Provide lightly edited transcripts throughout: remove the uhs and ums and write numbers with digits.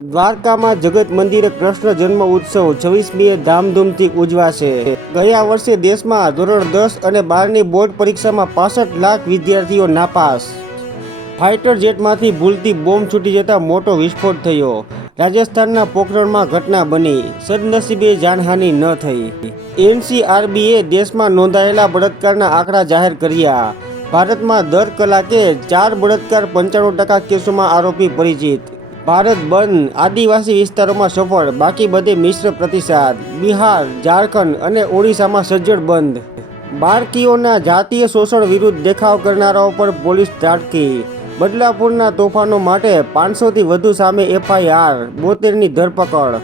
દ્વારકામાં જગત મંદિરે કૃષ્ણ જન્મ ઉત્સવ 26મીએ ધામધૂમથી ઉજવાશે। ગયા વર્ષે દેશમાં ધોરણ 10 અને 12ની બોર્ડ પરીક્ષામાં 65 લાખ વિદ્યાર્થીઓ નાપાસ। ફાઇટર જેટમાંથી ભૂલથી બોમ્બ છૂટી જતા મોટો વિસ્ફોટ થયો। રાજસ્થાનના પોખરણમાં ઘટના બની, સદનસીબે જાનહાનિ ન થઈ। એનસીઆરબીએ દેશમાં નોંધાયેલા બળાત્કારના આંકડા જાહેર કર્યા। ભારતમાં દર કલાકે 4 બળાત્કાર, 95% કેસોમાં આરોપી પરિચિત। ભારત બંધ આદિવાસી વિસ્તારોમાં સફળ, બાકી બધે મિશ્ર પ્રતિસાદ। બિહાર, ઝારખંડ અને ઓડિશામાં સજ્જડ બંધ। બાળકીઓના જાતીય શોષણ વિરુદ્ધ દેખાવ કરનારાઓ પર પોલીસ ત્રાટકી। બદલાપુરના તોફાનો માટે 500થી વધુ સામે એફઆઈઆર, 72ની ધરપકડ।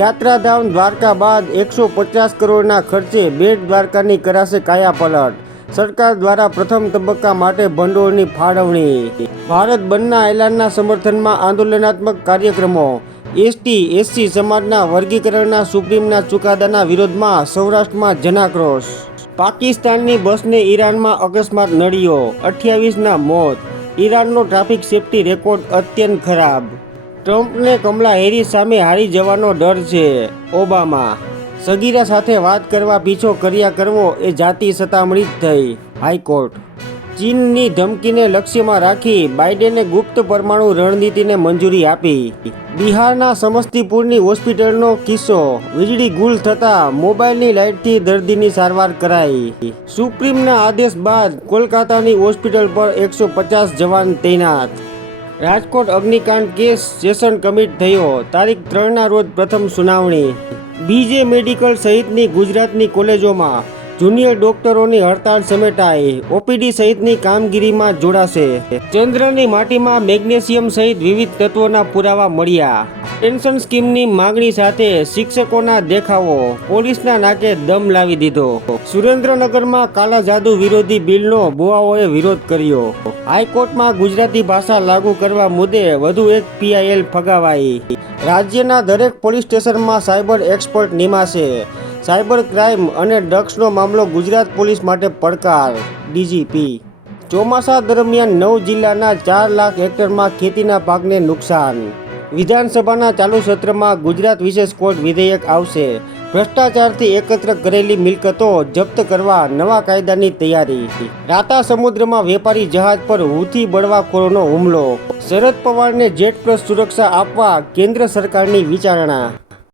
યાત્રાધામ દ્વારકા બાદ 150 કરોડના ખર્ચે બેટ દ્વારકાની કરાશે કાયાપલટ। સરકાર દ્વારા પ્રથમ તબક્કા માટે ભંડોળની ફાળવણી। ભારત બંધના એલાનના સમર્થનમાં આંદોલનાત્મક કાર્યક્રમો। એસટી/એસસી સમાજના વર્ગીકરણના સુપ્રીમના ચુકાદાના વિરોધમાં સૌરાષ્ટ્રમાં જનાક્રોશ। પાકિસ્તાનની બસને ઈરાનમાં અકસ્માત નડ્યો, 28ના મોત। ઈરાનનો ટ્રાફિક સેફ્ટી રેકોર્ડ અત્યંત ખરાબ। ટ્રમ્પને કમલા હેરિસ સામે હારી જવાનો ડર છે: ઓબામા। સગીરા સાથે વાત કરવા પીછો કર્યા કરવો એ જાતિ સતામણી જ થઈ: હાઈકોર્ટ। ચીનની ધમકીને લક્ષ્યમાં રાખી બાઇડેને ગુપ્ત પરમાણુ રણનીતિને મંજૂરી આપી। બિહારના સમસ્તીપુરની હોસ્પિટલનો કિસ્સો: વીજળી ગુલ થતાં મોબાઈલની લાઇટથી દર્દીની સારવાર કરાઈ। સુપ્રીમના આદેશ બાદ કોલકાતાની હોસ્પિટલ પર 150 જવાન તૈનાત। રાજકોટ અગ્નિકાંડ કેસ સેશન કમિટ થયો, તારીખ 3ના રોજ પ્રથમ સુનાવણી। બીજે મેડિકલ સહિતની ગુજરાતની કોલેજોમાં જુનિયર ડોક્ટરોની હડતાળ સમેટાઈ, ઓપીડી સહિતની કામગીરીમાં જોડાશે। ચંદ્રની માટીમાં મેગ્નેશિયમ સહિત વિવિધ તત્વોના પુરાવા મળ્યા। પેન્શન સ્કીમની માગણી સાથે શિક્ષકોના દેખાવો, પોલીસના નાકે દમ લાવી દીધો। સુરેન્દ્રનગરમાં કાલા જાદુ વિરોધી બિલનો ભુવાઓએ વિરોધ કર્યો। હાઈકોર્ટમાં ગુજરાતી ભાષા લાગુ કરવા મુદ્દે વધુ એક પીઆઈએલ ફગાવાઈ। રાજ્યના દરેક પોલીસ સ્ટેશનમાં સાયબર એક્સપર્ટ નિમાશે। સાયબર ક્રાઇમ અને ડ્રગ્સનો મામલો ગુજરાત પોલીસ માટે પડકાર: ડીજીપી। ચોમાસા દરમિયાન 9 જિલ્લાના 4 લાખ હેક્ટરમાં ખેતીના પાકને નુકસાન। વિધાનસભાના ચાલુ સત્રમાં ગુજરાત વિશેષ કોર્ટ વિધેયક આવશે। ભ્રષ્ટાચારથી એકત્ર કરેલી મિલકતો જપ્ત કરવા નવા કાયદાની તૈયારી। રાતા સમુદ્રમાં વેપારી જહાજ પર હુથી બળવાખોરોનો હુમલો। શરદ પવારને જેટ પ્લસ સુરક્ષા આપવા કેન્દ્ર સરકારની વિચારણા।